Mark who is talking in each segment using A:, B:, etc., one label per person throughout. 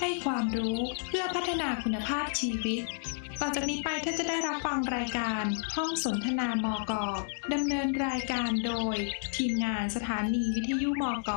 A: ให้ความรู้เพื่อพัฒนาคุณภาพชีวิต ต่อจากนี้ไปท่านจะได้รับฟังรายการห้องสนทนามกดำเนินรายการโดย ทีมงานสถานีวิทยุมก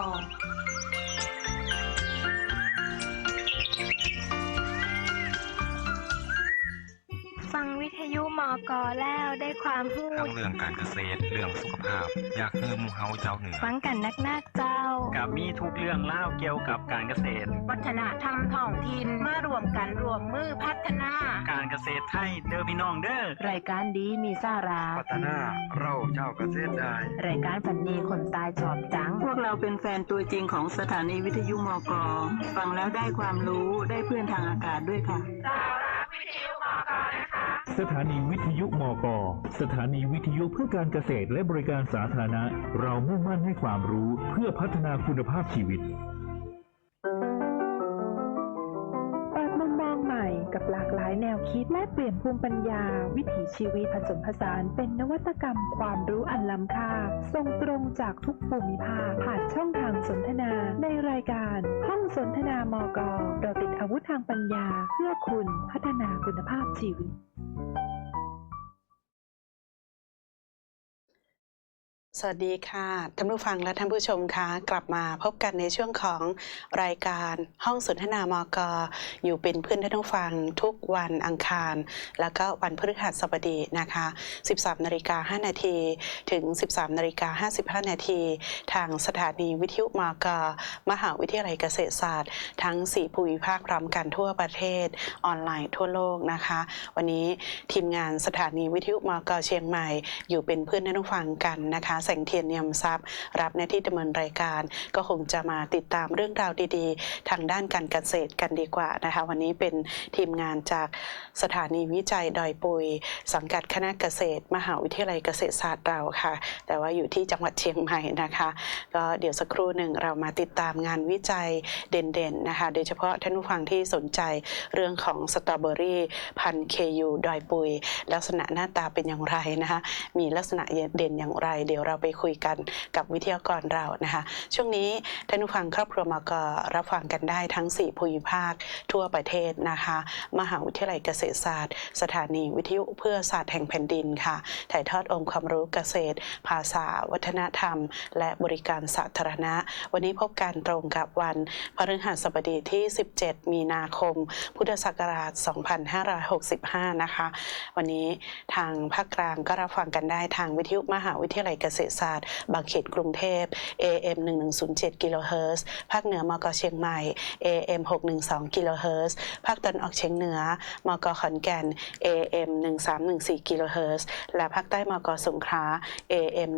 B: ฟังวิทยุมอกอแล้วได้ความรู้
C: ทั้งเรื่องการเกษตรเรื่องสุขภาพ อยากให้หมูเฮาเจ้าเหนือ
B: ฟังกันนักนักๆเจ้า
D: กับมีทุกเรื่องเล่าวเกี่ยวกับการเกษตร
E: วัฒนธรรมท้องถิ่นมารวมกันรวมมือพัฒนา
D: การเกษตรไทยเด้อพี่น้องเด้อ
E: รายการดีมีสาระ
C: พัฒนาเราเจ้าเกษตรได้
E: รายการฝันดีคนตายจอบจัง
F: พวกเราเป็นแฟนตัวจริงของสถานีวิทยุมกฟังแล้วได้ความรู้ได้เพื่อนทางอากาศด้วยค่ะ
G: สถานีวิทยุมก สถานีวิทยุเพื่อการเกษตรและบริการสาธารณะ เรามุ่งมั่นให้ความรู้เพื่อพัฒนาคุณภาพชีวิต
H: กับหลากหลายแนวคิดและเปลี่ยนภูมิปัญญา วิถีชีวิตผสมผสาน เป็นนวัตกรรมความรู้อันล้ำค่าส่งตรงจากทุกภูมิภาคผ่านช่องทางสนทนา ในรายการห้องสนทนามกเราติดอาวุธทางปัญญา เพื่อคุณพัฒนาคุณภาพชีวิต
I: สวัสดีค่ะท่านผู้ฟังและท่านผู้ชมคะกลับมาพบกันในช่วงของรายการห้องสนทนามกอยู่เป็นเพื่อนท่านผู้ฟังทุกวันอังคาร แล้วก็วันพฤหัสบดีนะคะ 13นาฬิกา5นาทีถึง 13นาฬิกา55นาทีทางสถานีวิทยุมกมหาวิทยาลัยเกษตรศาสตร์ ทั้ง 4 ภูมิภาคพร้อมกันทั่วประเทศออนไลน์ทั่วโลกนะคะ วันนี้ทีมงานสถานีวิทยุมกเชียงใหม่ อยู่เป็นเพื่อนท่านผู้ฟังกันนะคะแสงเทียนเนียมทรัพย์ รับหน้าที่ดำเนินรายการ ก็คงจะมาติดตามเรื่องราวดีๆ ทางด้านการเกษตรกันดีกว่านะคะ วันนี้เป็นทีมงานจากสถานีวิจัยดอยปุย สังกัดคณะเกษตร มหาวิทยาลัยเกษตรศาสตร์เราค่ะ แต่ว่าอยู่ที่จังหวัดเชียงใหม่นะคะ ก็เดี๋ยวสักครู่หนึ่งเรามาติดตามงานวิจัยเด่นๆนะคะ โดยเฉพาะท่านผู้ฟังที่สนใจเรื่องของสตรอเบอรี่พันเคยูดอยปุย ลักษณะหน้าตาเป็นอย่างไรนะคะ มีลักษณะเด่นอย่างไร เดี๋ยวเราราไปคุยกันกับวิทยากรเรานะคะ ช่วงนี้ท่านผู้ฟังครอบครัวมกรับฟังกันได้ทั้ง 4 ภูมิภาคทั่วประเทศนะคะ มหาวิทยาลัยเกษตรศาสตร์ สถานีวิทยุเพื่อศาสตร์แห่งแผ่นดินค่ะ ถ่ายทอดองค์ความรู้เกษตร ภาษา วัฒนธรรม และบริการสาธารณะ วันนี้พบกันตรงกับวันพฤหัสบดีที่ 17 มีนาคม พุทธศักราช 2565 นะคะ วันนี้ทางภาคกลางก็รับฟังกันได้ทางวิทยุมหาวิทยาลัยเกษตรศาสตร์ บางเขตกรุงเทพ AM 1107กิโลเฮิรตซ์ภาคเหนือมกเชียงใหม่ AM 612กิโลเฮิรตซ์ภาคตะวันออกเฉียงเหนือมกขอนแก่น AM 1314กิโลเฮิรตซ์และภาคใต้มกสงขลา AM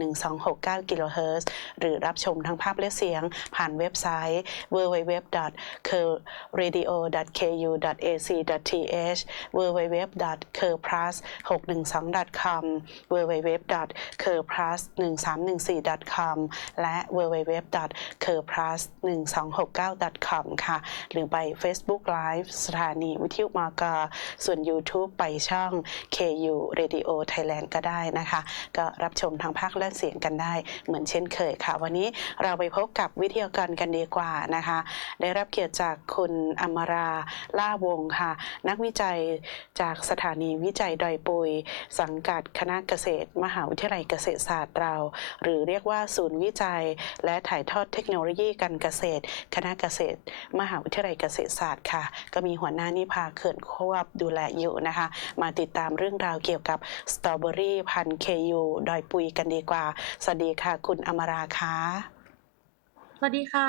I: 1269กิโลเฮิรตซ์หรือรับชมทั้งภาพและเสียง ผ่านเว็บไซต์ www.curradio.ku.ac.th www.curplus612.com 1314.com และ www.curplus1269.com ค่ะ หรือไป Facebook Live สถานีวิทยุมกส่วน YouTube ไปช่อง KU Radio Thailand ก็ได้นะคะ ก็รับชมทางภาคและเสียงกันได้เหมือนเช่นเคยค่ะ วันนี้เราไปพบกับวิทยากรกันดีกว่านะคะ ได้รับเกียรติจากคุณอมราล่าวงค่ะ นักวิจัยจากสถานีวิจัยดอยปุย สังกัดคณะเกษตร มหาวิทยาลัยเกษตรศาสตร์เราหรือเรียกว่าศูนย์วิจัย และถ่ายทอดเทคโนโลยีการเกษตร คณะเกษตร มหาวิทยาลัยเกษตรศาสตร์ค่ะ ก็มีหัวหน้านิพาเขื่อนควบดูแลอยู่นะคะ มาติดตามเรื่องราวเกี่ยวกับสตรอเบอรี่พันธุ์เคยูดอยปุยกันดีกว่า สวัสดีค่ะ คุณอมราค่ะ
J: สวัสดีค่ะ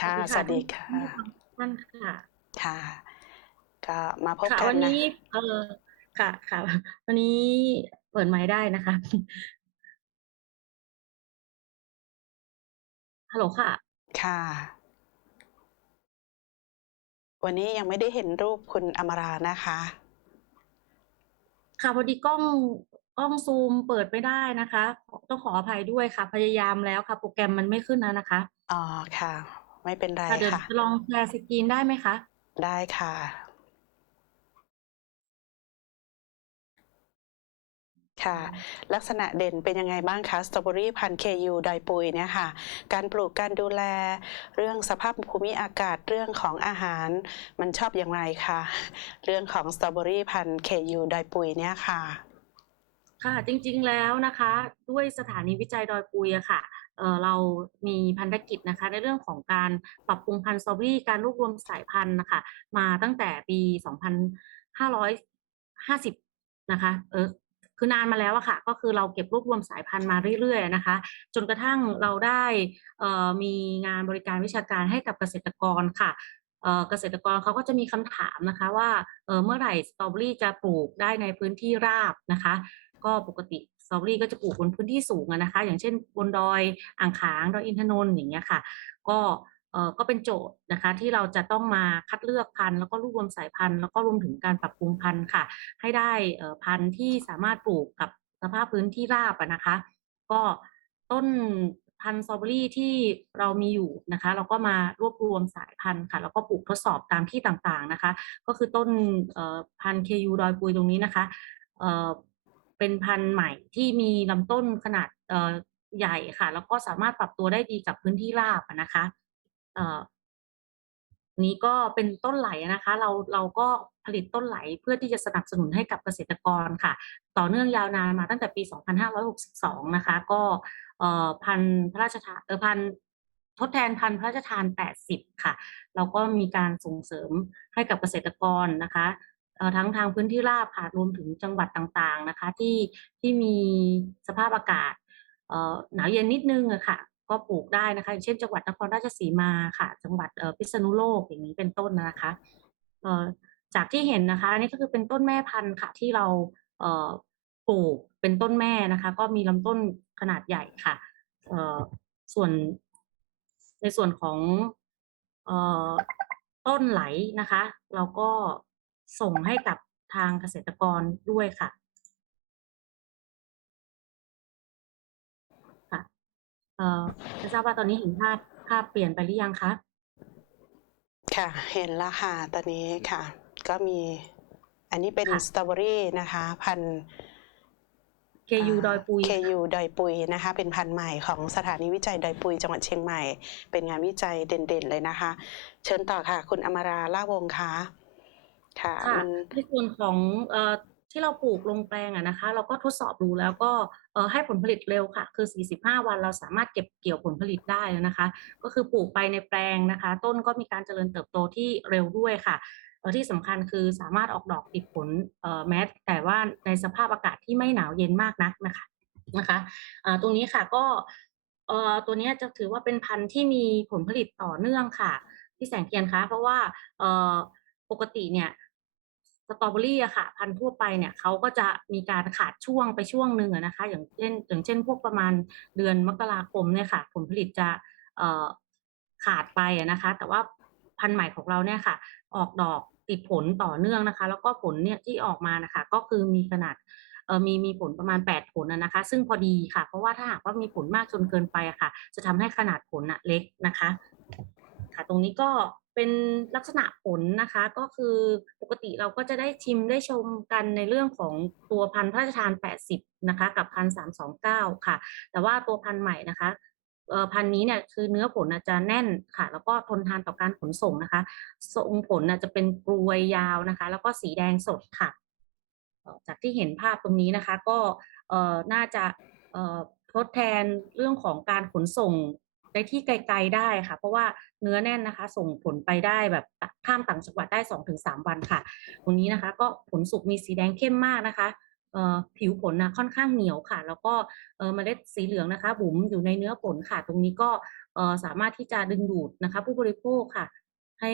I: ค่ะ สวัสดีค่ะ
J: ท่านค่ะ
I: ค่ะ ก็มาพบ
J: ค่ะ
I: กัน
J: วัน
I: นะ
J: นี้เออค่ะค่ะ วันนี้เปิดไมค์ได้นะคะ ฮัลโหลค่ะ
I: ค่ะ วันนี้ยังไม่ได้เห็นรูปคุณอมรานะคะ
J: ค่ะพอดีกล้องกล้องซูมเปิดไม่ได้นะคะ ต้องขออภัยด้วยค่ะ พยายามแล้วค่ะ โปรแกรมมันไม่ขึ้นแล้วนะคะ
I: อ๋อค่ะ ไม่เป็นไร
J: ค่ะเดี๋ยว
I: ค่ะ
J: จะลองแชร์สกรีนได้ไหมคะ
I: ได้ค่ะ ค่ะ ลักษณะเด่นเป็นยังไงบ้างคะสตรอเบอรี่พันธุ์เคยูดอยปุยเนี่ยค่ะ การปลูกการดูแล เรื่องสภาพภูมิอากาศเรื่องของอาหาร มันชอบอย่างไรคะเรื่องของสตรอเบอรี่พันธุ์เคยูดอยปุยเนี่ยค่ะ
J: ค่ะจริงๆแล้วนะคะ ด้วยสถานีวิจัยดอยปุยอะค่ะเอ่อเรามีพันธกิจนะคะ ในเรื่องของการปรับปรุงพันธุ์สตรอเบอรี่การรวบรวมสายพันธุ์นะคะ มาตั้งแต่ปี 2550 นะคะ เออ คือนานมาแล้วอะค่ะ ก็คือเราเก็บรวบรวมสายพันธุ์มาเรื่อยๆนะคะ จนกระทั่งเราได้มีงานบริการวิชาการให้กับเกษตรกรค่ะเกษตรกรเขาก็จะมีคำถามนะคะว่าเเมื่อไหร่สตรอเบอรี่จะปลูกได้ในพื้นที่ราบนะคะ ก็ปกติสตรอเบอรี่ก็จะปลูกบนพื้นที่สูงนะคะ อย่างเช่นบนดอยอ่างขางดอยอินทนนท์อย่างเงี้ยค่ะ ก็ เอ่อก็เป็นโจทย์นะคะที่เราจะต้องมาคัดเลือกพันธุ์แล้วก็รวบรวมสายพันธุ์แล้วก็รวมถึงการปรับปรุงพันธุ์ค่ะ ให้ได้เอ่อพันธุ์ที่สามารถปลูกกับสภาพพื้นที่ราบนะคะ ก็ต้นพันธุ์สตรอเบอรี่ที่เรามีอยู่นะคะ เราก็มารวบรวมสายพันธุ์ค่ะ แล้วก็ปลูกทดสอบตามที่ต่างๆนะคะ ก็คือต้นเอ่อพันธุ์เคยูดอยปุยตรงนี้นะคะเอ่อเป็นพันธุ์ใหม่ที่มีลำต้นขนาดเอ่อใหญ่ค่ะ แล้วก็สามารถปรับตัวได้ดีกับพื้นที่ราบนะคะ นี้ก็เป็นต้นไหลนะคะ เราเราก็ผลิตต้นไหลเพื่อที่จะสนับสนุนให้กับเกษตรกรค่ะ ต่อเนื่องยาวนานมาตั้งแต่ปี 2562 นะคะ ก็เอ่อพันพระราชทานเออพันทดแทนพันพระราชทาน 80 ค่ะ เราก็มีการส่งเสริมให้กับเกษตรกรนะคะทั้งทางพื้นที่ราบค่ะรวมถึงจังหวัดต่างๆนะคะ ที่ที่มีสภาพอากาศหนาวเย็นนิดนึงอะค่ะ ก็ปลูกได้นะคะอย่างเช่นจังหวัดนครราชสีมาค่ะ จังหวัดพิษณุโลกอย่างนี้เป็นต้นนะคะจากที่เห็นนะคะอันนี่ก็คือเป็นต้นแม่พันธุ์ค่ะ ที่เราเปลูกเป็นต้นแม่นะคะ ก็มีลำต้นขนาดใหญ่ค่ะส่วนในส่วนของอต้นไหลนะคะ เราก็ส่งให้กับทางเกษตรกรด้วยค่ะ เอ่อไม่ทราบว่าตอนนี้เห็นภาพภาพเปลี่ยนไปหรือยังคะ
I: ค่ะ เห็นแล้วค่ะตอนนี้ค่ะ ก็มี อันนี้เป็น
J: ค่ะ
I: สตรอเบอรี่นะคะ พันธุ์
J: KU ดอยปุย
I: เคยูดอยปุยนะคะ เป็นพันธุ์ใหม่ของสถานีวิจัยดอยปุย จังหวัดเชียงใหม่ เป็นงานวิจัยเด่นๆเลยนะคะ เชิญต่อค่ะ คุณอมราล่าวงศ์คะค่ะ
J: ค่ะ
I: มัน
J: ในส่วนของเอ่อ ที่เราปลูกลงแปลงอะนะคะ เราก็ทดสอบดูแล้วก็เให้ผลผลิตเร็วค่ะ คือ 45 วันเราสามารถเก็บเกี่ยวผลผลิตได้แล้วนะคะ ก็คือปลูกไปในแปลงนะคะ ต้นก็มีการเจริญเติบโตที่เร็วด้วยค่ะที่สำคัญคือสามารถออกดอกติดผลแม้แต่ว่าในสภาพอากาศที่ไม่หนาวเย็นมากนักนะคะนะคะตรงนี้ค่ะก็ตัวนี้จะถือว่าเป็นพันธุ์ที่มีผลผลิตต่อเนื่องค่ะพี่แสงเทียนคะเพราะว่าปกติเนี่ย สตรอเบอรี่อะค่ะ พันธุ์ทั่วไปเนี่ยเขาก็จะมีการขาดช่วงไปช่วงหนึ่งนะคะ อย่างเช่นอย่างเช่นพวกประมาณเดือนมกราคมเนี่ยค่ะ ผลผลิตจะเขาดไปนะคะ แต่ว่าพันธุ์ใหม่ของเราเนี่ยค่ะ ออกดอกติดผลต่อเนื่องนะคะ แล้วก็ผลเนี่ยที่ออกมานะคะ ก็คือมีขนาดเออมีมีผลประมาณ 8 ผลนะคะ ซึ่งพอดีค่ะ เพราะว่าถ้าหากว่ามีผลมากจนเกินไปอะค่ะ จะทำให้ขนาดผลอะเล็กนะคะ ตรงนี้ก็เป็นลักษณะผลนะคะ ก็คือปกติเราก็จะได้ชิมได้ชมกันในเรื่องของตัวพันธุ์พระราชทาน 80 นะคะ กับพันสามสองเก้าค่ะ แต่ว่าตัวพันธุ์ใหม่นะคะพันธุ์นี้เนี่ยคือเนื้อผลน่ะจะแน่นค่ะ แล้วก็ทนทานต่อการขนส่งนะคะทรงผลน่ะจะเป็นกรวยยาวนะคะ แล้วก็สีแดงสดค่ะ จากที่เห็นภาพตรงนี้นะคะ ก็น่าจะทดแทนเรื่องของการขนส่ง ในที่ไกลๆได้ค่ะ เพราะว่าเนื้อแน่นนะคะ ส่งผลไปได้แบบข้ามต่างจังหวัดได้สองถึงสามวันค่ะตรงนี้นะคะ ก็ผลสุกมีสีแดงเข้มมากนะคะผิวผลนะค่อนข้างเหนียวค่ะ แล้วก็เมล็ดสีเหลืองนะคะบุ๋มอยู่ในเนื้อผลค่ะ ตรงนี้ก็สามารถที่จะดึงดูดนะคะ ผู้บริโภคค่ะ ให้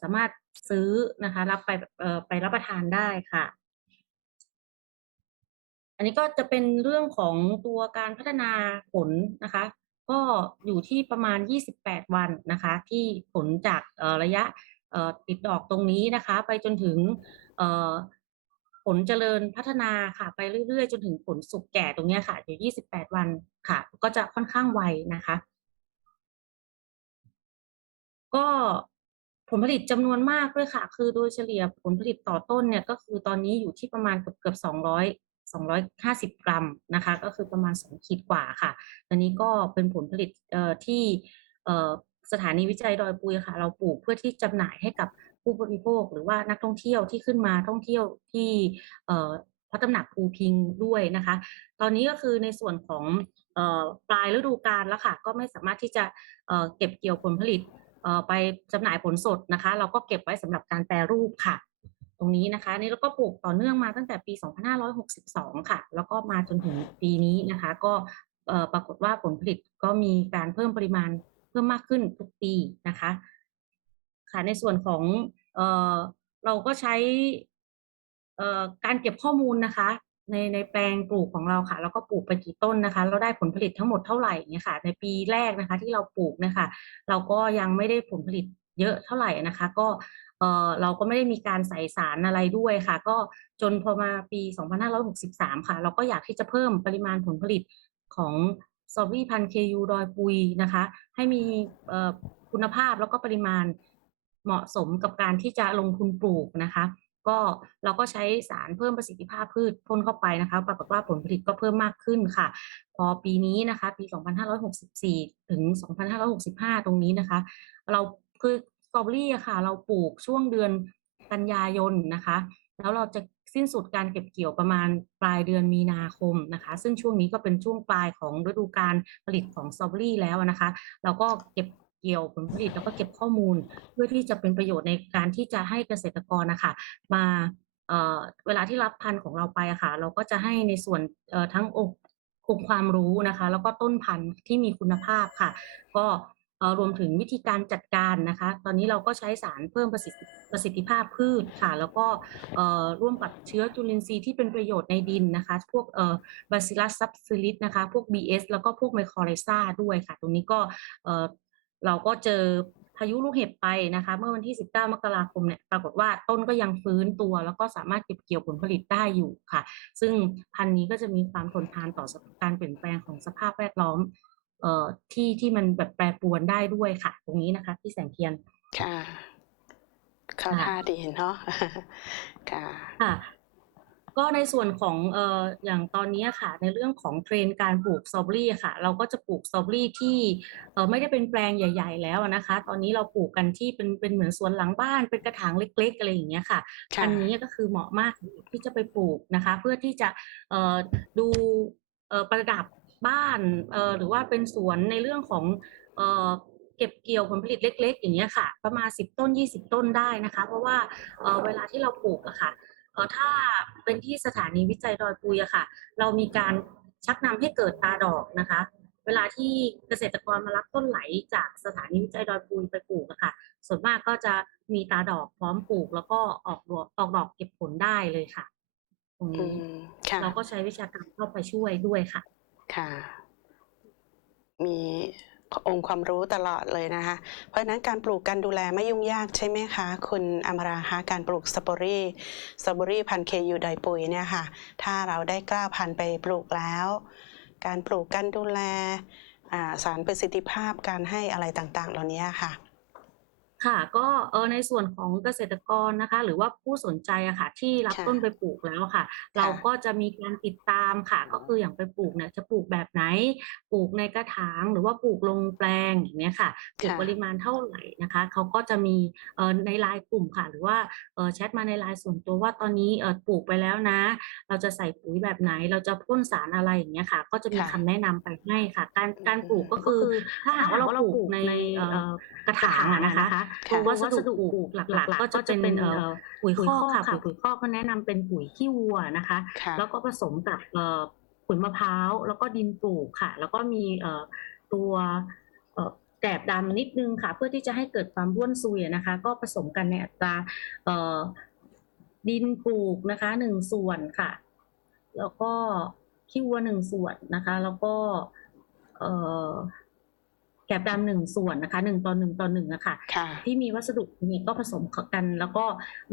J: สามารถซื้อนะคะ รับไปไปรับประทานได้ค่ะ อันนี้ก็จะเป็นเรื่องของตัวการพัฒนาผลนะคะ ก็อยู่ที่ประมาณ 28 วันนะคะ ที่ผลจากระยะติดดอกตรงนี้นะคะ ไปจนถึงผลเจริญพัฒนาค่ะ ไปเรื่อยๆ จนถึงผลสุกแก่ตรงนี้ค่ะ อยู่ 28 วันค่ะ ก็จะค่อนข้างไวนะคะ ก็ผลผลิตจำนวนมากด้วยค่ะ คือโดยเฉลี่ยผลผลิตต่อต้นเนี่ยก็คือตอนนี้อยู่ที่ประมาณเกือบเกือบสองร้อย สองร้อยห้าสิบกรัมนะคะ ก็คือประมาณสองขีดกว่าค่ะ อันนี้ก็เป็นผลผลิตที่สถานีวิจัยดอยปุยค่ะ เราปลูกเพื่อที่จำหน่ายให้กับผู้บริโภค หรือว่านักท่องเที่ยวที่ขึ้นมาท่องเที่ยวที่พระตำหนักภูพิงด้วยนะคะ ตอนนี้ก็คือในส่วนของออปลายฤดูกาลแล้วค่ะ ก็ไม่สามารถที่จะเเก็บเกี่ยวผลผลิตไปจำหน่ายผลสดนะคะ เราก็เก็บไว้สำหรับการแปรรูปค่ะ ตรงนี้นะคะนี่เราก็ปลูกต่อเนื่องมาตั้งแต่ปี 2562 ค่ะ แล้วก็มาจนถึงปีนี้นะคะ ก็ปรากฏว่าผลผลิตก็มีการเพิ่มปริมาณเพิ่มมากขึ้นทุกปีนะคะ ค่ะในส่วนของเออเราก็ใช้เอ่อการเก็บข้อมูลนะคะ ในในแปลงปลูกของเราค่ะ แล้วก็ปลูกไปกี่ต้นนะคะ เราได้ผลผลิตทั้งหมดเท่าไหร่เนี่ยค่ะ ในปีแรกนะคะ ที่เราปลูกนะคะ เราก็ยังไม่ได้ผลผลิตเยอะเท่าไหร่นะคะ ก็ เออเราก็ไม่ได้มีการใส่สารอะไรด้วยค่ะ ก็จนพอมาปี 2563 ค่ะ เราก็อยากที่จะเพิ่มปริมาณผลผลิตของสตรอเบอรี่พันเคยูดอยปุยนะคะ ให้มีคุณภาพแล้วก็ปริมาณเหมาะสมกับการที่จะลงทุนปลูกนะคะ ก็เราก็ใช้สารเพิ่มประสิทธิภาพพืชพ่นเข้าไปนะคะ ปรากฏว่าผลผลิตก็เพิ่มมากขึ้นค่ะ พอปีนี้นะคะ ปี 2564 ถึง 2565 ตรงนี้นะคะ เราคือ รอเบอรี่อะค่ะ เราปลูกช่วงเดือนกันยายนนะคะ แล้วเราจะสิ้นสุดการเก็บเกี่ยวประมาณปลายเดือนมีนาคมนะคะ ซึ่งช่วงนี้ก็เป็นช่วงปลายของฤดูการผลิตของสตรอเบอรี่แล้วนะคะ เราก็เก็บเกี่ยวผลผลิตแล้วก็เก็บข้อมูล เพื่อที่จะเป็นประโยชน์ในการที่จะให้เกษตรกรนะคะมาเเวลาที่รับพันธุ์ของเราไปอะค่ะ เราก็จะให้ในส่วนทั้งองค์องความรู้นะคะ แล้วก็ต้นพันธุ์ที่มีคุณภาพค่ะ ก็ รวมถึงวิธีการจัดการนะคะ ตอนนี้เราก็ใช้สารเพิ่มประสิทธิประสิทธิภาพพืชค่ะ แล้วก็ร่วมกับเชื้อจุลินทรีย์ที่เป็นประโยชน์ในดินนะคะ พวกบาซิลัสซับซิลิสนะคะ พวก BS แล้วก็พวกไมโครไลซาด้วยค่ะ ตรงนี้ก็เเราก็เจอพายุลูกเห็บไปนะคะ เมื่อวันที่ 19 มกราคมเนี่ยปรากฏว่าต้นก็ยังฟื้นตัว แล้วก็สามารถเก็บเกี่ยวผลผลิตได้อยู่ค่ะ ซึ่งพันธุ์นี้ก็จะมีความทนทานต่อการเปลี่ยนแปลงของสภาพแวดล้อม ที่ที่มันแบบแปรปรวนได้ด้วยค่ะ ตรงนี้นะคะที่แสงเทียน
I: ค่ะเข้าท่าดีเนาะค่ะ
J: ค่ะก็ในส่วนของเอ่ออย่างตอนนี้ค่ะ ในเรื่องของเทรนด์การปลูกสตรอเบอรี่ค่ะ เราก็จะปลูกสตรอเบอรี่ที่เอ่อไม่ได้เป็นแปลงใหญ่ ๆ แล้วนะคะ ตอนนี้เราปลูกกันที่เป็นเป็นเหมือนสวนหลังบ้านเป็นกระถางเล็ก ๆ อะไรอย่างเงี้ยค่ะ
I: ค่ะ
J: อันนี้ก็คือเหมาะมากที่จะไปปลูกนะคะ เพื่อที่จะเอ่อดูเอ่อประดับ บ้านเอ่อหรือว่าเป็นสวนในเรื่องของเอ่อเก็บเกี่ยวผลผลิตเล็ก ๆ อย่างเงี้ยค่ะ ประมาณ 10 ต้น 20 ต้นได้นะคะ เพราะว่าเอ่อเวลาที่เราปลูกอะค่ะเอ่อถ้าเป็นที่สถานีวิจัยดอยปุยอะค่ะ เรามีการชักนำให้เกิดตาดอกนะคะ เวลาที่เกษตรกรมารับต้นไหลจากสถานีวิจัยดอยปุยไปปลูกอะค่ะ ส่วนมากก็จะมีตาดอกพร้อมปลูก แล้วก็ออกดอกออกดอกเก็บผลได้เลยค่ะตรง
I: อื
J: นี้
I: มค่ะ
J: เราก็ใช้วิชาการเข้าไปช่วยด้วยค่ะ
I: ค่ะ มีองค์ความรู้ตลอดเลยนะคะ เพราะฉะนั้นการปลูกการดูแลไม่ยุ่งยากใช่ไหมคะ คุณอมราคะการปลูกสตรอเบอรี่สตรอเบอรี่พันเคยูไดปุยเนี่ยค่ะ ถ้าเราได้กล้าพันไปปลูกแล้ว การปลูกการดูแลสารประสิทธิภาพการให้อะไรต่างๆ เหล่านี้ค่ะ
J: ค่ะก็เออในส่วนของเกษตรกรนะคะ หรือว่าผู้สนใจอะค่ะที่รับ
I: ค่ะ
J: ต้นไปปลูกแล้วค่ะ เราก็จะมีการติดตามค่ะ ก็คืออย่างไปปลูกเนี่ยจะปลูกแบบไหน ปลูกในกระถางหรือว่าปลูกลงแปลงอย่างเนี้ยค่ะปลูก
I: ค่ะ
J: ปริมาณเท่าไหร่นะคะเขาก็จะมีเออในไลน์กลุ่มค่ะ หรือว่าเออแชทมาในไลน์ส่วนตัวว่าตอนนี้เออปลูกไปแล้วนะ เราจะใส่ปุ๋ยแบบไหน เราจะพ่นสารอะไรอย่างเงี้ยค่ะ ก็จะมี
I: ค่ะ
J: คำแนะนำไปให้ค่ะ การการปลูกก็คือถ้าหากว่าเราปลูกในเอ่อกระถางอะนะคะ
I: ค่ะ
J: วัสดุปลูกหลักๆ ก็จะเป็นเอ่อปุ๋ยคอกค่ะปุ๋ยคอกก็แนะนำเป็นปุ๋ยขี้วัวนะคะ
I: ค่ะ
J: แล้วก็ผสมกับเอ่อปุ๋ยมะพร้าวแล้วก็ดินปลูกค่ะ แล้วก็มีเอ่อตัวเอ่อแกลบดำนิดนึงค่ะ เพื่อที่จะให้เกิดความร่วนซุยอะนะคะ ก็ผสมกันในอัตราเอ่อดินปลูกนะคะหนึ่งส่วนค่ะ แล้วก็ขี้วัวหนึ่งส่วนนะคะ แล้วก็ เอ่อ แกบดำหนึ่งส่วนนะคะหนึ่งต่อหนึ่งต่อหนึ่งอะค่ะ
I: ค่ะ
J: ที่มีวัสดุนี้ก็ผสมกัน แล้วก็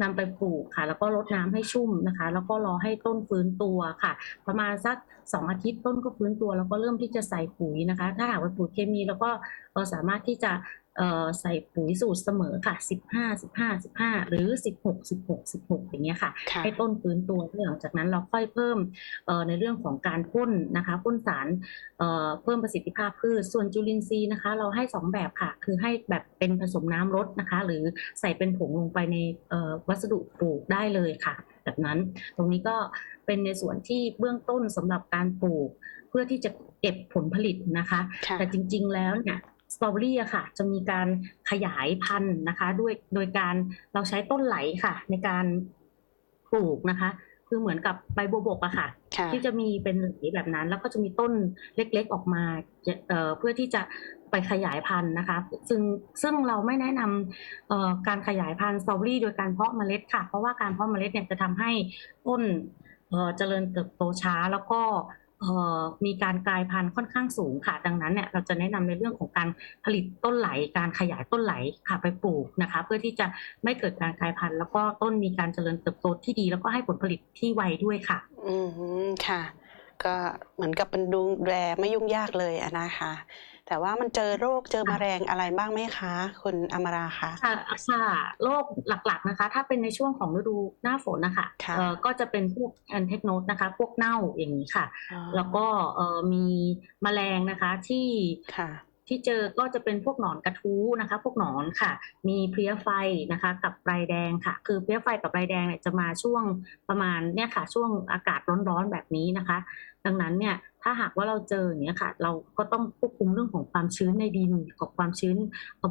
J: นำไปปลูกค่ะ แล้วก็รดน้ำให้ชุ่มนะคะ แล้วก็รอให้ต้นฟื้นตัวค่ะ ประมาณสักสองอาทิตย์ต้นก็ฟื้นตัว แล้วก็เริ่มที่จะใส่ปุ๋ยนะคะ ถ้าหากว่าปุ๋ยเคมี แล้วก็เอ่อสามารถที่จะเอ่อ ใส่ปุ๋ยสูตรเสมอค่ะ15 15 15 หรือ 16 16 16 อย่างเงี้ยค่ะ
I: ค่ะ
J: ให้ต้นฟื้นตัวหลังจากนั้นเราค่อยเพิ่มเอ่อในเรื่องของการพ่นนะคะพ่นสารเอ่อเพิ่มประสิทธิภาพพืชส่วนจุลินทรีย์นะคะ เราให้สองแบบค่ะ คือให้แบบเป็นผสมน้ำรดนะคะ หรือใส่เป็นผงลงไปในเอ่อวัสดุปลูกได้เลยค่ะ แบบนั้นตรงนี้ก็เป็นในส่วนที่เบื้องต้นสำหรับการปลูก เพื่อที่จะเก็บผลผลิตนะคะ
I: ค่ะ
J: แต่จริง ๆ แล้วเนี่ย สตรอเบอรี่อะค่ะ จะมีการขยายพันธุ์นะคะ ด้วยโดยการเราใช้ต้นไหลค่ะ ในการปลูกนะคะ คือเหมือนกับใบบัวบกอะค่ะ
I: ค่ะ
J: ที่จะมีเป็นไหลแบบนั้น แล้วก็จะมีต้นเล็กๆออกมาเอ่อเพื่อที่จะไปขยายพันธุ์นะคะ ซึ่งซึ่งเราไม่แนะนำเอ่อการขยายพันธุ์สตรอเบอรี่โดยการเพาะเมล็ดค่ะ เพราะว่าการเพาะเมล็ดเนี่ยจะทำให้ต้นเอ่อเจริญเติบโตช้าแล้วก็เอ่อ มีการกลายพันธุ์ค่อนข้างสูงค่ะ ดังนั้นเนี่ยเราจะแนะนำในเรื่องของการผลิตต้นไหล การขยายต้นไหลค่ะไปปลูกนะคะ เพื่อที่จะไม่เกิดการกลายพันธุ์แล้วก็ต้นมีการเจริญเติบโตที่ดี แล้วก็ให้ผลผลิตที่ไวด้วยค่ะ
I: อืมค่ะ ก็เหมือนกับเป็นดูแลไม่ยุ่งยากเลยนะคะ แต่ว่ามันเจอโรคเจอแมลงอะไรบ้างไหมคะ คุณอมราคะ
J: ค่ะค่ะโรคหลักๆนะคะ ถ้าเป็นในช่วงของฤดูหน้าฝนนะคะ
I: ค่ะ
J: เอ่อก็จะเป็นพวกแอนเทคโนสนะคะ พวกเน่าอย่างนี้ค่ะ
I: อ๋อ
J: แล้วก็เอ่อมีแมลงนะคะที่
I: ค่ะ
J: ที่เจอก็จะเป็นพวกหนอนกระทู้นะคะ พวกหนอนค่ะ มีเพลี้ยไฟนะคะ กับไรแดงค่ะ คือเพลี้ยไฟกับไรแดงเนี่ยจะมาช่วงประมาณเนี่ยค่ะ ช่วงอากาศร้อนๆแบบนี้นะคะ ดังนั้นเนี่ย ถ้าหากว่าเราเจออย่างเงี้ยค่ะ เราก็ต้องควบคุมเรื่องของความชื้นในดินกับความชื้น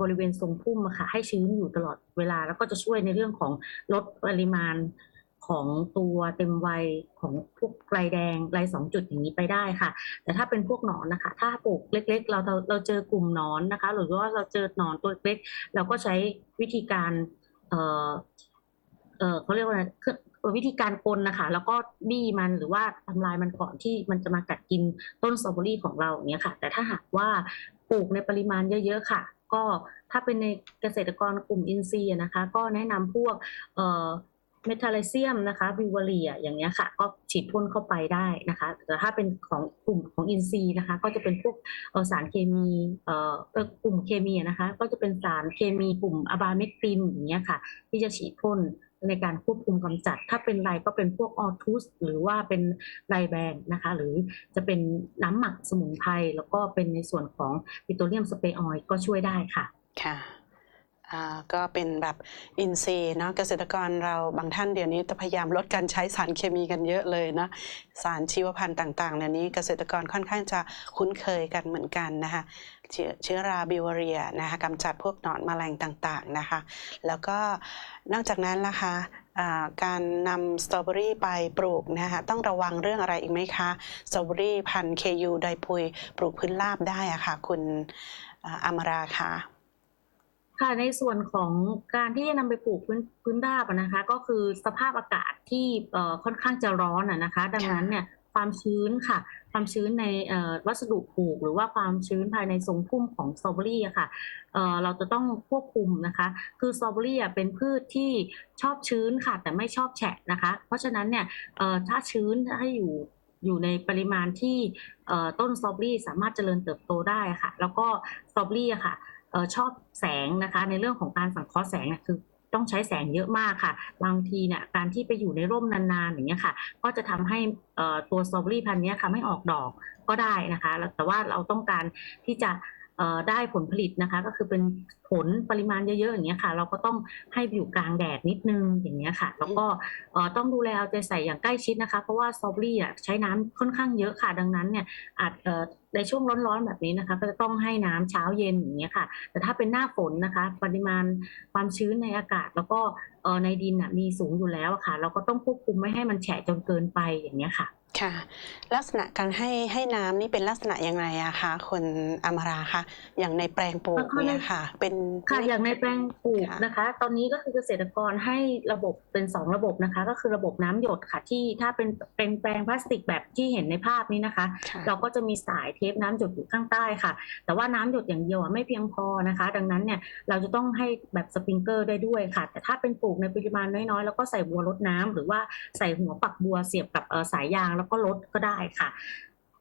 J: บริเวณทรงพุ่มค่ะให้ชื้นอยู่ตลอดเวลา แล้วก็จะช่วยในเรื่องของลดปริมาณของตัวเต็มวัยของพวกไรแดงไรสองจุดอย่างนี้ไปได้ค่ะ แต่ถ้าเป็นพวกหนอนนะคะ ถ้าปลูกเล็ก ๆ เราเราเราเจอกลุ่มหนอนนะคะ หรือว่าเราเจอหนอนตัวเล็ก เราก็ใช้วิธีการ เอ่อเออเขาเรียกว่าอะไรคือ วิธีการกลนะคะ แล้วก็บี้มันหรือว่าทำลายมันก่อนที่มันจะมากัดกินต้นสตรอเบอรี่ของเราเงี้ยค่ะ แต่ถ้าหากว่าปลูกในปริมาณเยอะ ๆ ค่ะ ก็ถ้าเป็นในเกษตรกรกลุ่มอินทรีย์นะคะ ก็แนะนำพวกเอ่อเมทัลเซียมนะคะวิวเรียอย่างเงี้ยค่ะ ก็ฉีดพ่นเข้าไปได้นะคะแต่ถ้าเป็นของกลุ่มของอินทรีย์นะคะ ก็จะเป็นพวกสารเคมีเอ่อกลุ่มเคมีนะคะ ก็จะเป็นสารเคมีกลุ่มอะบาเมกตินอย่างเงี้ยค่ะ ที่จะฉีดพ่น ในการควบคุมกำจัด ถ้าเป็นไรก็เป็นพวกออทูสหรือว่าเป็นไรแบนนะคะ หรือจะเป็นน้ำหมักสมุนไพรแล้วก็เป็นในส่วนของปิโตรเลียมสเปรย์ออยก็ช่วยได้ค่ะ
I: ค่ะก็เป็นแบบอินทรีย์เนาะเกษตรกรเราบางท่านเดี๋ยวนี้จะพยายามลดการใช้สารเคมีกันเยอะเลยนะสารชีวพันธุ์ต่างๆเดี๋ยวนี้เกษตรกรค่อนข้างจะคุ้นเคยกันเหมือนกันนะคะ เชื้อราบิวเรียนะคะกำจัดพวกหนอนแมลงต่างๆนะคะ แล้วก็นอกจากนั้นล่ะคะการนำสตรอเบอรี่ไปปลูกนะคะต้องระวังเรื่องอะไรอีกไหมคะสตรอเบอรี่พันธุ์เคยูไดปุยปลูกพื้นราบได้อะค่ะ คุณอามราคะ
J: ค่ะในส่วนของการที่จะนำไปปลูกพื้นพื้นราบนะคะ ก็คือสภาพอากาศที่ค่อนข้างจะร้อนอะนะคะ ดังนั้นเนี่ย ความชื้นค่ะ ความชื้นในวัสดุปลูก หรือว่าความชื้นภายในทรงพุ่มของสตรอเบอรี่ค่ะเเราจะต้องควบคุมนะคะ คือสตรอเบอรี่เป็นพืชที่ชอบชื้นค่ะ แต่ไม่ชอบแฉะนะคะ เพราะฉะนั้นเนี่ยถ้าชื้นให้อยู่อยู่ในปริมาณที่ต้นสตรอเบอรี่สามารถเจริญเติบโตได้ค่ะ แล้วก็สตรอเบอรี่ค่ะออชอบแสงนะคะ ในเรื่องของการสังเคราะห์แสงคือ ต้องใช้แสงเยอะมากค่ะ บางทีเนี่ยการที่ไปอยู่ในร่มนานๆอย่างเงี้ยค่ะ ก็จะทำให้ตัวสตรอเบอรี่พันธุ์นี้ค่ะไม่ออกดอกก็ได้นะคะ แต่ว่าเราต้องการที่จะ ได้ผลผลิตนะคะ ก็คือเป็นผลปริมาณเยอะๆอย่างเงี้ยค่ะ เราก็ต้องให้อยู่กลางแดดนิดนึงอย่างเงี้ยค่ะ แล้วก็ต้องดูแลเอาใจใส่อย่างใกล้ชิดนะคะ เพราะว่าสตรอเบอรี่อะใช้น้ำค่อนข้างเยอะค่ะ ดังนั้นเนี่ยอาจในช่วงร้อนๆแบบนี้นะคะ ก็จะต้องให้น้ำเช้าเย็นอย่างเงี้ยค่ะ แต่ถ้าเป็นหน้าฝนนะคะ ปริมาณความชื้นในอากาศ แล้วก็ในดินมีสูงอยู่แล้วค่ะ เราก็ต้องควบคุมไม่ให้มันแฉะจนเกินไปอย่างเงี้ยค่ะ
I: ค่ะ ลักษณะการให้ให้น้ำนี่เป็นลักษณะยังไงอะคะคุณอมราคะอย่างในแปลงปลูก
J: ก็ใน
I: เนี่ยค่ะ เป็น
J: ค่ะอย่างในแปลงปลูก
I: ค่ะ
J: นะคะ ตอนนี้ก็คือเกษตรกรให้ระบบเป็นสองระบบนะคะ ก็คือระบบน้ำหยดค่ะที่ถ้าเป็นเป็นแปลงพลาสติกแบบที่เห็นในภาพนี้นะคะ
I: ค่ะ
J: เราก็จะมีสายเทปน้ำหยดอยู่ข้างใต้ค่ะ แต่ว่าน้ำหยดอย่างเดียวอะไม่เพียงพอนะคะ ดังนั้นเนี่ยเราจะต้องให้แบบสปริงเกอร์ได้ด้วยค่ะ แต่ถ้าเป็นปลูกในปริมาณน้อยๆ แล้วก็ใส่บัวรดน้ำหรือว่าใส่หัวปักบัวเสียบกับเอ่อสายยางแล้วก็ลดก็ได้ค่ะ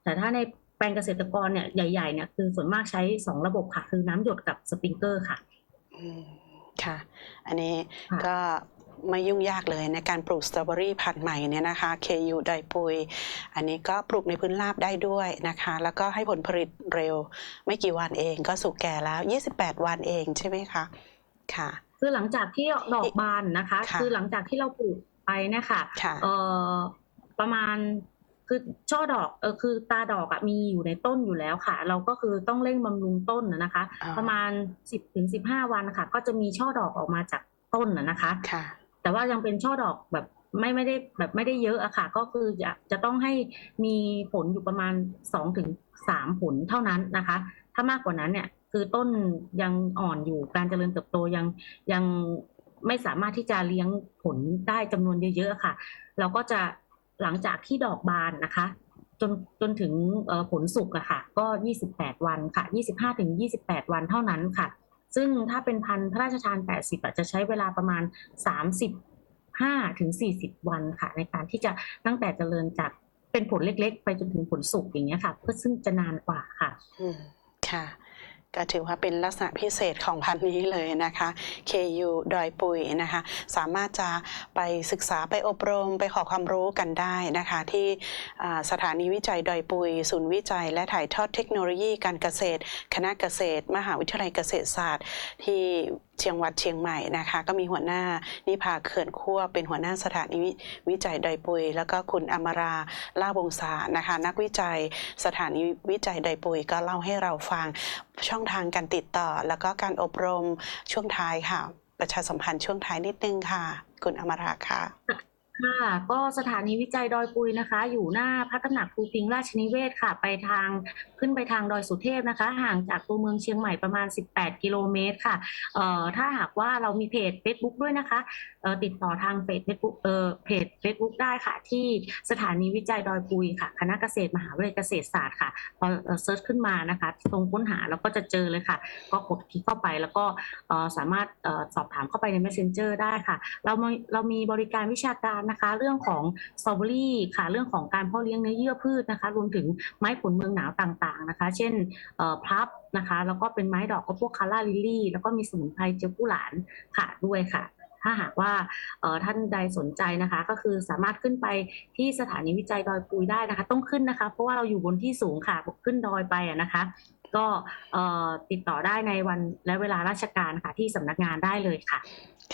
J: แต่ถ้าในแปลงเกษตรกรเนี่ยใหญ่ๆเนี่ยคือส่วนมากใช้สองระบบค่ะ คือน้ำหยดกับสปริงเกอร์ค่ะ
I: อืมค่ะ อันนี้
J: ค่ะ
I: ก็ไม่ยุ่งยากเลยในการปลูกสตรอเบอรี่พันธุ์ใหม่เนี่ยนะคะ KU ดอยปุย อันนี้ก็ปลูกในพื้นราบได้ด้วยนะคะ แล้วก็ให้ผลผลิตเร็ว ไม่กี่วันเองก็สุกแก่แล้ว 28 วันเองใช่ไหมคะ ค่ะ
J: คือหลังจากที่ดอกบานนะคะ
I: ค่ะ
J: คือหลังจากที่เราปลูกไปเนี่ยค่ะ
I: ค่ะ
J: เอ่อประมาณ คือช่อดอกเออคือตาดอกอะมีอยู่ในต้นอยู่แล้วค่ะ เราก็คือต้องเร่งบำรุงต้นนะนะคะ
I: อ๋อ
J: ประมาณ10ถึง15วันนะคะก็จะมีช่อดอกออกมาจากต้นนะนะคะ
I: ค่ะ
J: แต่ว่ายังเป็นช่อดอกแบบไม่ไม่ได้แบบไม่ได้เยอะอะค่ะ ก็คือจะจะต้องให้มีผลอยู่ประมาณ2อถึงสามผลเท่านั้นนะคะ ถ้ามากกว่านั้นเนี่ย คือต้นยังอ่อนอยู่การเจริญเติบโตยังยังไม่สามารถที่จะเลี้ยงผลได้จำนวนเยอะๆอะค่ะ เราก็จะ หลังจากที่ดอกบานนะคะ จนจนถึงผลสุกอะค่ะ ก็ 28 วันค่ะ 25ถึง28 วันเท่านั้นค่ะ ซึ่งถ้าเป็นพันธุ์พระราชทาน 80อะจะใช้เวลาประมาณ 35ถึง40 วันค่ะ ในการที่จะตั้งแต่เจริญจากเป็นผลเล็ก ๆ ไปจนถึงผลสุกอย่างเงี้ยค่ะ เพื่อซึ่งจะนานกว่าค่ะ
I: ค่ะ ก็ถือว่าเป็นลักษณะพิเศษของพันธุ์นี้เลยนะคะ KU ดอยปุยนะคะ สามารถจะไปศึกษาไปอบรมไปขอความรู้กันได้นะคะ ที่สถานีวิจัยดอยปุย ศูนย์วิจัย และถ่ายทอดเทคโนโลยีการเกษตร คณะเกษตร มหาวิทยาลัยเกษตรศาสตร์ที่เชียงวัดเชียงใหม่นะคะ ก็มีหัวหน้านิพาเขื่อนขั้วเป็นหัวหน้าสถานีวิจัยดอยปุย แล้วก็คุณอมราล่าบงศานะคะ นักวิจัยสถานีวิจัยดอยปุยก็เล่าให้เราฟังช่องทางการติดต่อ แล้วก็การอบรมช่วงท้ายค่ะ ประชาสัมพันธ์ช่วงท้ายนิดนึงค่ะ คุณอมราค่ะ
J: ค่ะก็สถานีวิจัยดอยปุยนะคะ อยู่หน้าพระตำหนักภูพิงราชนิเวศค่ะ ไปทางขึ้นไปทางดอยสุเทพนะคะ ห่างจากตัวเมืองเชียงใหม่ประมาณ 18 กิโลเมตรค่ะเอ่อถ้าหากว่าเรามีเพจ Facebook ด้วยนะคะเอ่อติดต่อทางเพจ Facebook เอ่อเพจ Facebook ได้ค่ะ ที่สถานีวิจัยดอยปุยค่ะ คณะเกษตรมหาวิทยาลัยเกษตรศาสตร์ค่ะพอเซิร์ชขึ้นมานะคะตรงค้นหาเราก็จะเจอเลยค่ะ ก็กดคลิกเข้าไปแล้วก็เอ่อสามารถเอ่อสอบถามเข้าไปใน Messenger ได้ค่ะ เราเรามีบริการวิชาการนะคะ เรื่องของสตรอเบอรี่ค่ะเรื่องของการเพาะเลี้ยงเนื้อเยื่อพืชนะคะ รวมถึงไม้ผลเมืองหนาวต่างๆนะคะ เช่นพลับนะคะแล้วก็เป็นไม้ดอกก็พวกคาร่าลิลลี่ แล้วก็มีสมุนไพรเจลกุหลานค่ะด้วยค่ะถ้าหากว่าท่านใดสนใจนะคะ ก็คือสามารถขึ้นไปที่สถานีวิจัยดอยปุยได้นะคะ ต้องขึ้นนะคะ เพราะว่าเราอยู่บนที่สูงค่ะขึ้นดอยไปอะนะคะ ก็ติดต่อได้ในวันและเวลาราชการค่ะที่สำนักงานได้เลยค่ะ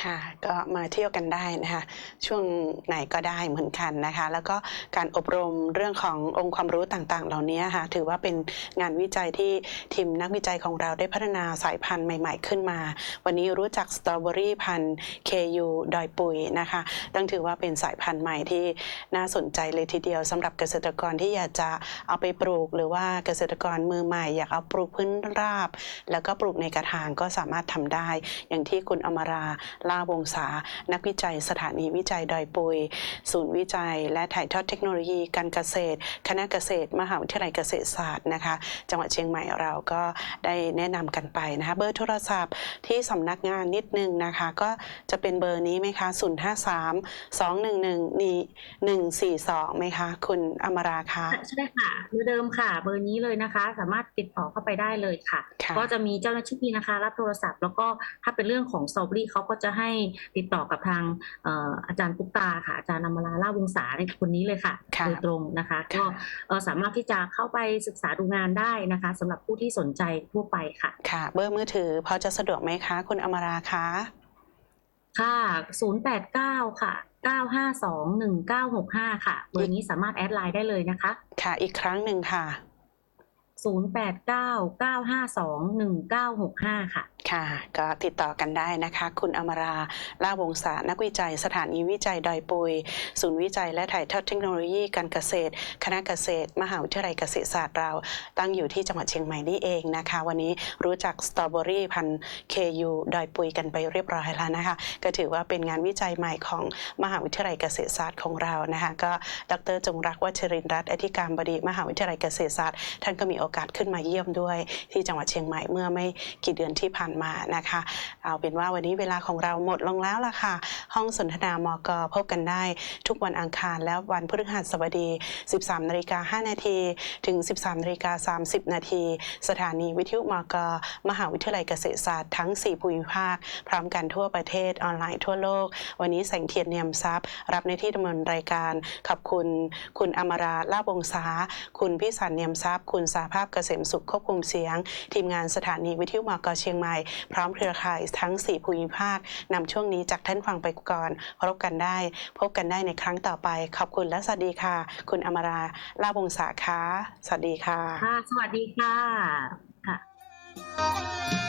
I: ค่ะก็มาเที่ยวกันได้นะคะช่วงไหนก็ได้เหมือนกันนะคะ แล้วก็การอบรมเรื่องขององค์ความรู้ต่างๆ เหล่านี้ค่ะถือว่าเป็นงานวิจัยที่ทีมนักวิจัยของเราได้พัฒนาสายพันธุ์ใหม่ ๆ ขึ้นมา วันนี้รู้จักสตรอเบอรี่พันธุ์ KU ดอยปุยนะคะต้องถือว่าเป็นสายพันธุ์ใหม่ที่น่าสนใจเลยทีเดียวสำหรับเกษตรกรที่อยากจะเอาไปปลูก หรือว่าเกษตรกรมือใหม่อยากเอาปลูกพื้นราบ แล้วก็ปลูกในกระถางก็สามารถทำได้ อย่างที่คุณอมราล่าวงศา นักวิจัยสถานีวิจัยดอยปุย ศูนย์วิจัย และถ่ายทอดเทคโนโลยีการเกษตร คณะเกษตร มหาวิทยาลัยเกษตรศาสตร์นะคะ จังหวัดเชียงใหม่เราก็ได้แนะนำกันไปนะคะ เบอร์โทรศัพท์ที่สำนักงานนิดนึงนะคะ ก็จะเป็นเบอร์นี้ไหมคะ 053 211นี่142ไหมคะ คุณอมราคะ
J: ใช่ค่ะเบอร์เดิมค่ะ เบอร์นี้เลยนะคะ สามารถติดต่อเข้าไปได้เลยค่ะ
I: ค่ะ
J: ก็จะมีเจ้าหน้าที่นะคะ รับโทรศัพท์ แล้วก็ถ้าเป็นเรื่องของสตรอเบอรี่เขาก็จะให้ติดต่อกับทางเอ่ออาจารย์ตุ๊กตาค่ะอาจารย์อมราล่าวงศาในคนนี้เลยค่ะ
I: ค่ะ
J: โดยตรงนะคะก็เอ่อสามารถที่จะเข้าไปศึกษาดูงานได้นะคะสำหรับผู้ที่สนใจทั่วไปค่ะ
I: ค่ะ เบอร์มือถือพอจะสะดวกไหมคะคุณอมราคะ
J: ค่ะ 089 ค่ะ 952 1965 ค่ะ เบอร์นี้สามารถแอดไลน์ได้เลยนะคะ
I: ค่ะ อีกครั้งหนึ่งค่ะ
J: 089 952 1965 ค่ะ
I: ค่ะ ก็ติดต่อกันได้นะคะ คุณอมราล่าวงศานักวิจัย สถานีวิจัยดอยปุย ศูนย์วิจัยและถ่ายทอดเทคโนโลยีการเกษตร คณะเกษตร มหาวิทยาลัยเกษตรศาสตร์เรา ตั้งอยู่ที่จังหวัดเชียงใหม่นี่เองนะคะ วันนี้รู้จักสตรอเบอรี่พันธุ์ KU ดอยปุยกันไปเรียบร้อยแล้วนะคะ ก็ถือว่าเป็นงานวิจัยใหม่ของมหาวิทยาลัยเกษตรศาสตร์ของเรานะคะ ก็ดรจงรักวัชรินทร์รัตน์อธิการบดีมหาวิทยาลัยเกษตรศาสตร์ ท่านก็มีโอกาสขึ้นมาเยี่ยมด้วย ที่จังหวัดเชียงใหม่เมื่อไม่กี่เดือนที่ผ่านมานะคะเอาเป็นว่าวันนี้เวลาของเราหมดลงแล้วล่ะค่ะ ห้องสนทนามกพบกันได้ทุกวันอังคารและวันพฤหัสบดี 13นาฬิกา5นาทีถึง 13นาฬิกา30นาทีสถานีวิทยุมกมหาวิทยาลัยเกษตรศาสตร์ทั้ง 4 ภูมิภาค พร้อมกันทั่วประเทศออนไลน์ทั่วโลก วันนี้แสงเทียนเนียมทรัพย์ รับในที่ดำเนินรายการ ขอบคุณ คุณอมราลาบวงศาคุณพิสันเนียมทรัพย์ คุณสาภาพเกษมสุขควบคุมเสียง ทีมงานสถานีวิทยุมกเชียงใหม่พร้อมเครือข่ายทั้ง 4 ภูมิภาคนำช่วงนี้จากท่านฟังไปก่อนพบกันได้ พบกันได้ในครั้งต่อไป ขอบคุณและสวัสดีค่ะ คุณอมราลาบวงศาค้าสวัสดีค่ะ
J: ค่ะ สวัสดีค่ะค่ะ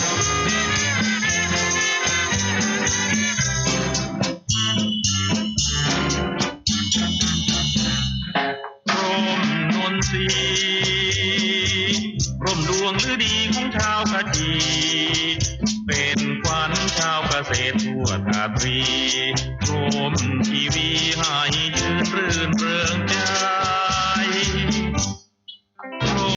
K: พ